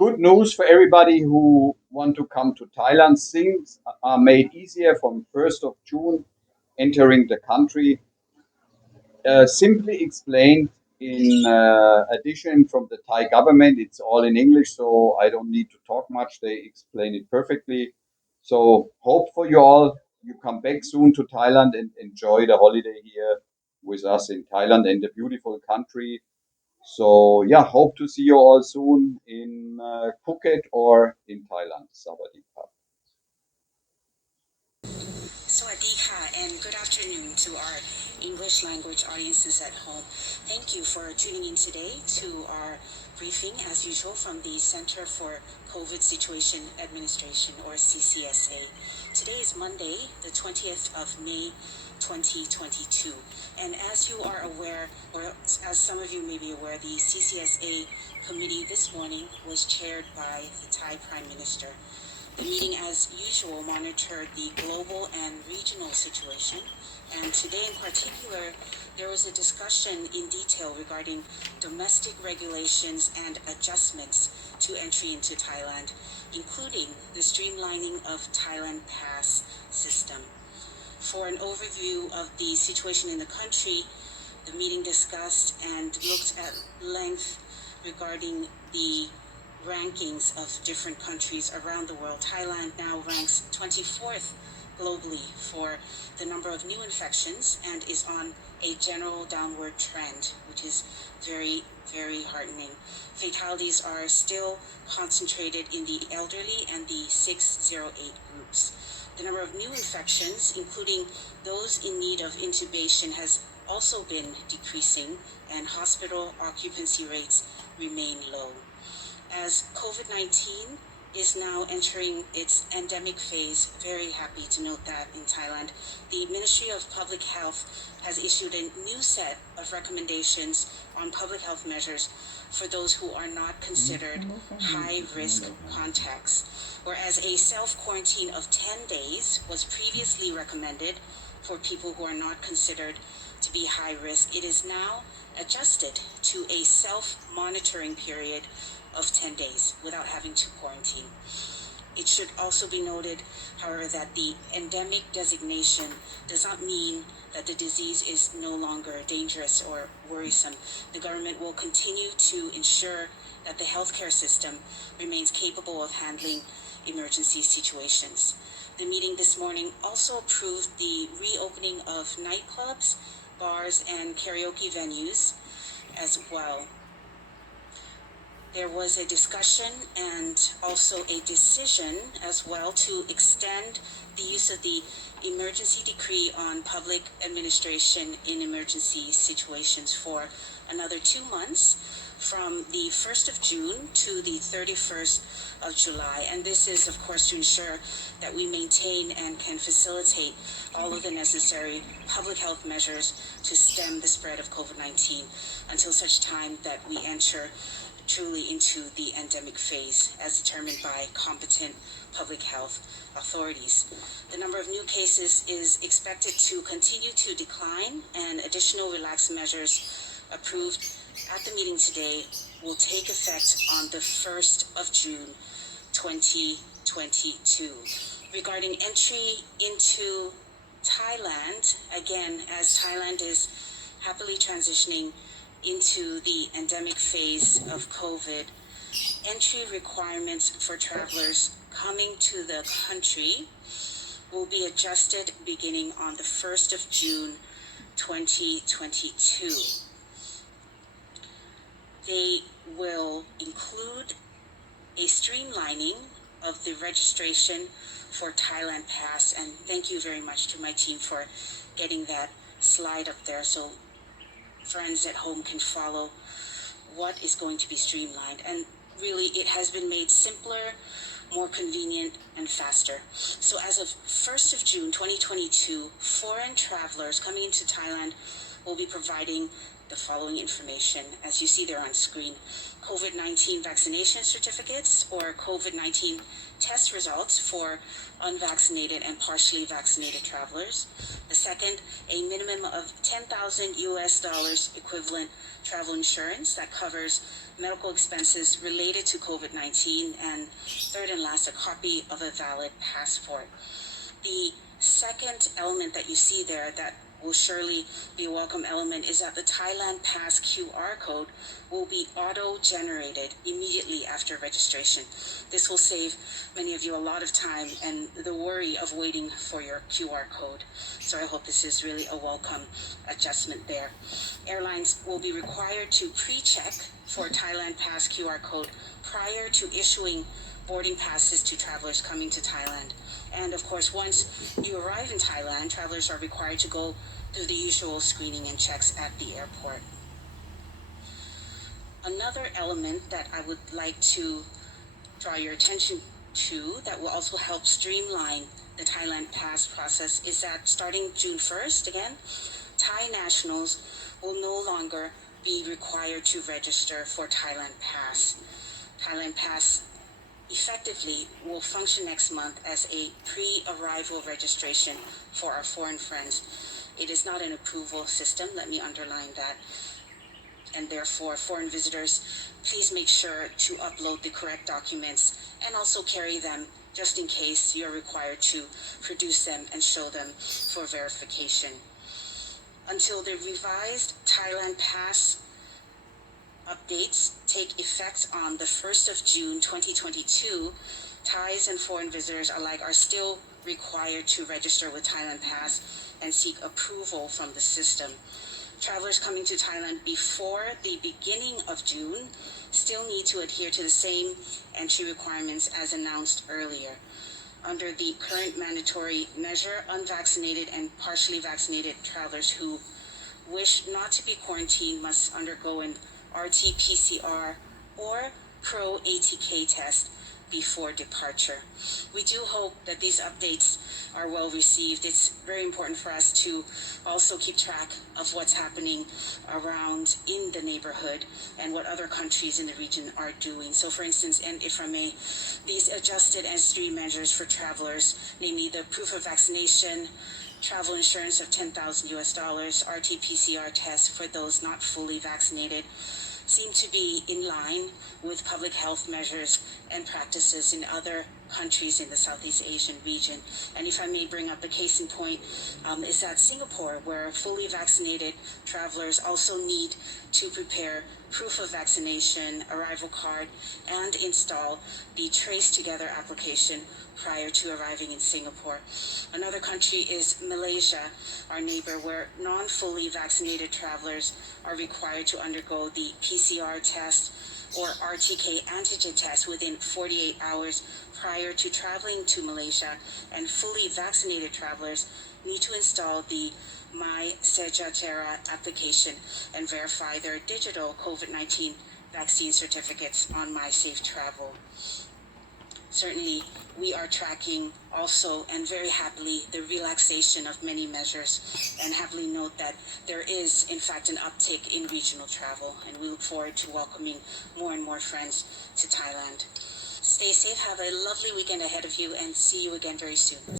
good news for everybody who want to come to Thailand. Things are made easier from 1st of June entering the country. Simply explained, in addition from the Thai government, it's all in English, so I don't need to talk much. They explain it perfectly. So hope for you all. You come back soon to Thailand and enjoy the holiday here with us in Thailand and the beautiful country. So yeah, hope to see you all soon in Phuket or in Thailand. Sawadee. Sawadika and good afternoon to our English language audiences at home. Thank you for tuning in today to our briefing, as usual, from the Center for COVID Situation Administration, or CCSA. Today is Monday, the 20th of May, 2022. And as you are aware, or as some of you may be aware, the CCSA committee this morning was chaired by the Thai Prime Minister. The meeting, as usual, monitored the global and regional situation, and today in particular, there was a discussion in detail regarding domestic regulations and adjustments to entry into Thailand, including the streamlining of Thailand Pass system. For an overview of the situation in the country, the meeting discussed and looked at length regarding the rankings of different countries around the world. Thailand now ranks 24th globally for the number of new infections and is on a general downward trend, which is very, very heartening. Fatalities are still concentrated in the elderly and the 608 groups. The number of new infections, including those in need of intubation, has also been decreasing, and hospital occupancy rates remain low. As COVID-19 is now entering its endemic phase, very happy to note that in Thailand, the Ministry of Public Health has issued a new set of recommendations on public health measures for those who are not considered high-risk contacts. Whereas a self-quarantine of 10 days was previously recommended for people who are not considered to be high risk, it is now adjusted to a self-monitoring period of 10 days without having to quarantine. It should also be noted, however, that the endemic designation does not mean that the disease is no longer dangerous or worrisome. The government will continue to ensure that the healthcare system remains capable of handling emergency situations. The meeting this morning also approved the reopening of nightclubs, bars, and karaoke venues as well. There was a discussion and also a decision as well to extend the use of the emergency decree on public administration in emergency situations for another 2 months, from the 1st of June to the 31st of July. And this is, of course, to ensure that we maintain and can facilitate all of the necessary public health measures to stem the spread of COVID-19 until such time that we enter truly into the endemic phase as determined by competent public health authorities. The number of new cases is expected to continue to decline, and additional relaxed measures approved at the meeting today will take effect on the 1st of June 2022. Regarding entry into Thailand, again, as Thailand is happily transitioning into the endemic phase of COVID, entry requirements for travelers coming to the country will be adjusted beginning on the 1st of June 2022. They will include a streamlining of the registration for Thailand Pass, and thank you very much to my team for getting that slide up there so friends at home can follow what is going to be streamlined. And really, it has been made simpler, more convenient, and faster. So as of 1st of June 2022, foreign travelers coming into Thailand will be providing the following information, as you see there on screen: COVID-19 vaccination certificates or COVID-19 test results for unvaccinated and partially vaccinated travelers. The second, a minimum of $10,000 equivalent travel insurance that covers medical expenses related to COVID-19. And third and last, a copy of a valid passport. The second element that you see there that will surely be a welcome element is that the Thailand Pass QR code will be auto-generated immediately after registration. This will save many of you a lot of time and the worry of waiting for your QR code. So I hope this is really a welcome adjustment there. Airlines will be required to pre-check for Thailand Pass QR code prior to issuing boarding passes to travelers coming to Thailand. And of course, once you arrive in Thailand, travelers are required to go through the usual screening and checks at the airport. Another element that I would like to draw your attention to that will also help streamline the Thailand Pass process is that starting June 1st, again, Thai nationals will no longer be required to register for Thailand Pass. Thailand Pass effectively will function next month as a pre-arrival registration for our foreign friends. It is not an approval system, let me underline that. And therefore, foreign visitors, please make sure to upload the correct documents and also carry them just in case you're required to produce them and show them for verification. Until the revised Thailand Pass updates take effect on the 1st of June 2022, Thais and foreign visitors alike are still required to register with Thailand Pass and seek approval from the system. Travelers coming to Thailand before the beginning of June still need to adhere to the same entry requirements as announced earlier. Under the current mandatory measure, unvaccinated and partially vaccinated travelers who wish not to be quarantined must undergo an RT-PCR or Pro-ATK test before departure. We do hope that these updates are well received. It's very important for us to also keep track of what's happening around in the neighborhood and what other countries in the region are doing. So for instance, and if I may, these adjusted S3 measures for travelers, namely the proof of vaccination, travel insurance of $10,000, RT-PCR test for those not fully vaccinated, seem to be in line with public health measures and practices in other countries in the Southeast Asian region. And if I may bring up a case in point, is that Singapore, where fully vaccinated travelers also need to prepare proof of vaccination, arrival card, and install the Trace Together application prior to arriving in Singapore. Another country is Malaysia, our neighbor, where non-fully vaccinated travelers are required to undergo the PCR test or RTK antigen test within 48 hours prior to traveling to Malaysia, and fully vaccinated travelers need to install the My Sejahtera application and verify their digital COVID-19 vaccine certificates on MySafeTravel. Certainly, we are tracking also and very happily the relaxation of many measures, and happily note that there is in fact an uptick in regional travel, and we look forward to welcoming more and more friends to Thailand. Stay safe, have a lovely weekend ahead of you, and see you again very soon.